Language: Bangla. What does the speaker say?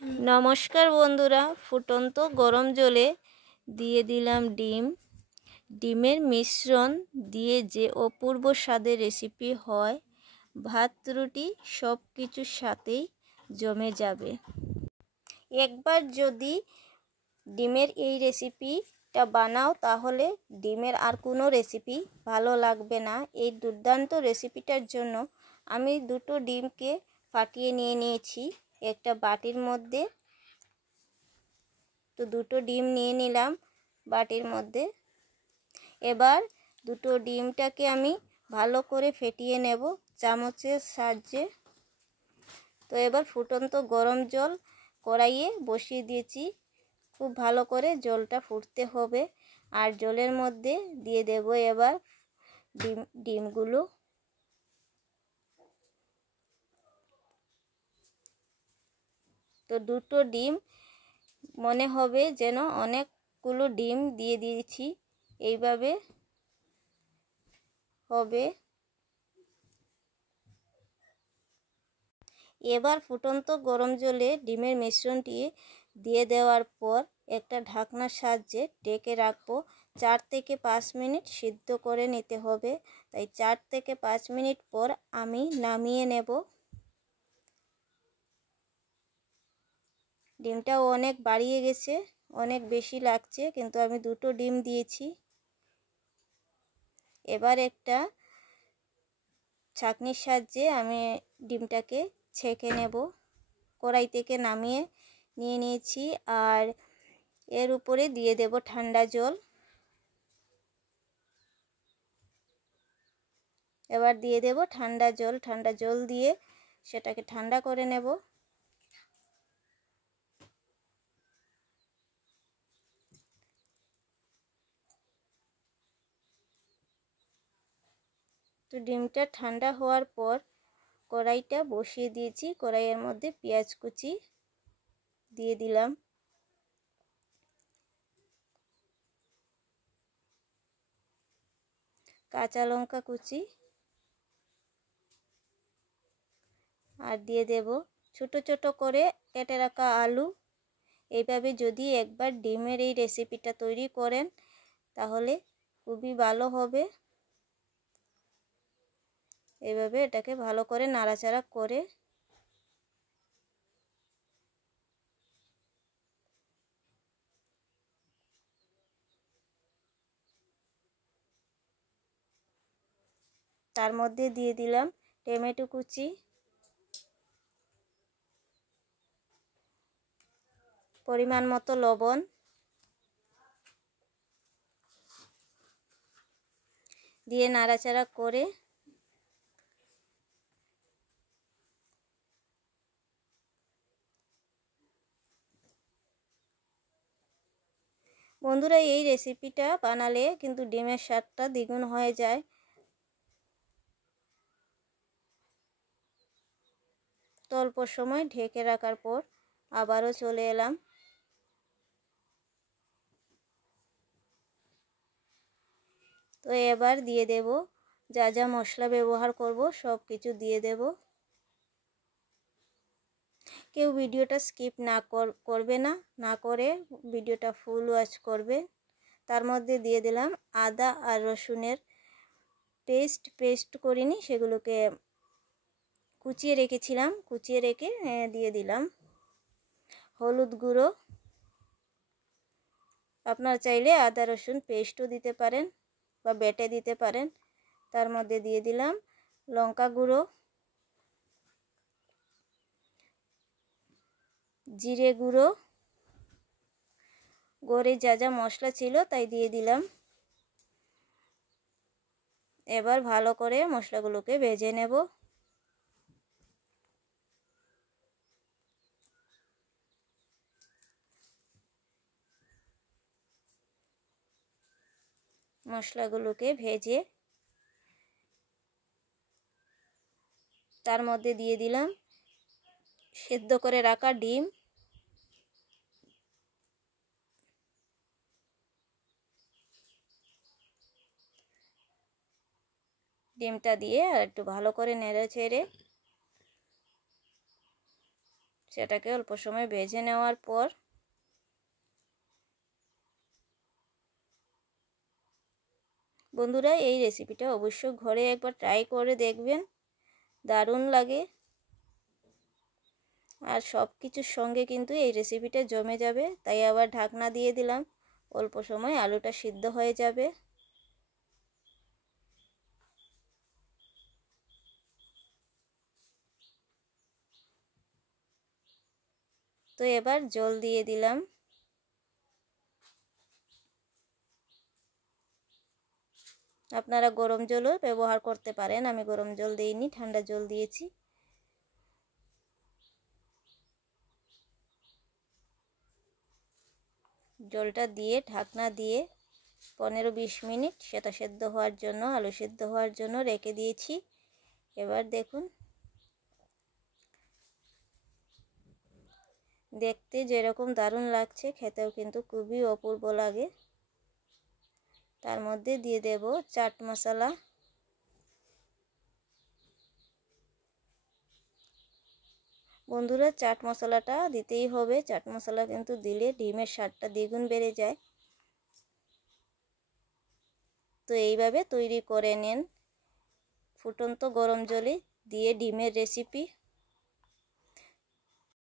নমস্কার বন্ধুরা, ফুটন্ত গরম জলে দিয়ে দিলাম ডিমের মিশ্রণ দিয়ে যে অপূর্ব স্বাদের রেসিপি হয়, ভাত রুটি সব কিছুর সাথেই জমে যাবে। একবার যদি ডিমের এই রেসিপিটা বানাও তাহলে ডিমের আর কোনো রেসিপি ভালো লাগবে না। এই দুর্দান্ত রেসিপিটার জন্য আমি দুটো ডিমকে ফাটিয়ে নিয়েছি একটা বাটির মধ্যে। তো দুটো ডিম নিয়ে নিলাম বাটির মধ্যে। এবার দুটো ডিমটাকে আমি ভালো করে ফেটিয়ে নেব চামচের সাহায্যে। তো এবার ফুটন্ত গরম জল কড়াইয়ে বসিয়ে দিয়েছি। খুব ভালো করে জলটা ফুটতে হবে আর জলের মধ্যে দিয়ে দেব এবার ডিমগুলো। তো দুটো ডিম মনে হবে যেন অনেকগুলো ডিম দিয়ে দিয়েছি, এইভাবে হবে। এবার ফুটন্ত গরম জলে ডিমের মিশ্রণটি দিয়ে দেওয়ার পর একটা ঢাকনার সাহায্যে ঢেকে রাখবো। 4 থেকে 5 মিনিট সিদ্ধ করে নিতে হবে। তাই 4 থেকে 5 মিনিট পর আমি নামিয়ে নেব। ডিমটাও অনেক বাড়িয়ে গেছে, অনেক বেশি লাগছে, কিন্তু আমি দুটো ডিম দিয়েছি। এবার একটা ছাঁকনির সাহায্যে আমি ডিমটাকে ছেঁকে নেব। কড়াই থেকে নামিয়ে নিয়েছি আর এর উপরে দিয়ে দেব ঠান্ডা জল। এবার দিয়ে দেব ঠান্ডা জল দিয়ে সেটাকে ঠান্ডা করে নেব। তো ডিমটা ঠান্ডা হওয়ার পর কড়াইটা বসিয়ে দিয়েছি। কড়াইয়ের মধ্যে পেঁয়াজ কুচি দিয়ে দিলাম, কাঁচা লঙ্কা কুচি আর দিয়ে দেব ছোট ছোট করে কেটে রাখা আলু। এইভাবে যদি একবার ডিমের এই রেসিপিটা তৈরি করেন তাহলে খুবই ভালো হবে। এইভাবে এটাকে ভালো করে নাড়াচাড়া করে তার মধ্যে দিয়ে দিলাম টমেটো কুচি, পরিমাণ মতো লবণ, দিয়ে নাড়াচাড়া করে বন্ধুরা এই রেসিপিটা বানালে কিন্তু ডিমের স্বাদটা দ্বিগুণ হয়ে যায়। তো অল্প সময় ঢেকে রাখার পর আবারও চলে এলাম। তো এবার দিয়ে দেব যা যা মশলা ব্যবহার করব সব কিছু দিয়ে দেব। কেউ ভিডিওটা স্কিপ করবে না করে ভিডিওটা ফুল ওয়াচ করবে। তার মধ্যে দিয়ে দিলাম আদা আর রসুনের পেস্ট করিনি, সেগুলোকে কুচিয়ে রেখেছিলাম, কুচিয়ে রেখে দিয়ে দিলাম হলুদ গুঁড়ো। আপনারা চাইলে আদা রসুন পেস্টও দিতে পারেন বা বেটে দিতে পারেন। তার মধ্যে দিয়ে দিলাম লঙ্কা গুঁড়ো, জিরে গুঁড়ো, ঘরে যা যা মশলা ছিল তাই দিয়ে দিলাম। এবার ভালো করে মশলাগুলোকে ভেজে নেব। মশলাগুলোকে ভেজে তার মধ্যে দিয়ে দিলাম সেদ্ধ করে রাখা ডিম। ডিমটা দিয়ে আর একটু ভালো করে নেড়ে ছেড়ে সেটাকে অল্প সময় ভেজে নেওয়ার পর বন্ধুরা এই রেসিপিটা অবশ্যই ঘরে একবার ট্রাই করে দেখবেন, দারুণ লাগে। আর সব কিছুর সঙ্গে কিন্তু এই রেসিপিটা জমে যাবে। তাই আবার ঢাকনা দিয়ে দিলাম, অল্প সময় আলুটা সিদ্ধ হয়ে যাবে। তো এবার জল দিয়ে দিলাম। আপনারা গরম জলও ব্যবহার করতে পারেন, আমি গরম জল দিইনি, ঠান্ডা জল দিয়েছি। জলটা দিয়ে ঢাকনা দিয়ে 15-20 মিনিট সেটা সেদ্ধ হওয়ার জন্য, আলু সেদ্ধ হওয়ার জন্য রেখে দিয়েছি। এবার দেখুন, দেখতে যেরকম দারুণ লাগছে, খেতেও কিন্তু খুবই অপূর্ব লাগে। তার মধ্যে দিয়ে দেব চাট মশলা। বন্ধুরা চাট মশলাটা দিতেই হবে, চাট মশলা কিন্তু দিলে ডিমের স্বাদটা দ্বিগুণ বেড়ে যায়। তো এইভাবে তৈরি করে নেন ফুটন্ত গরম জলে দিয়ে ডিমের রেসিপি।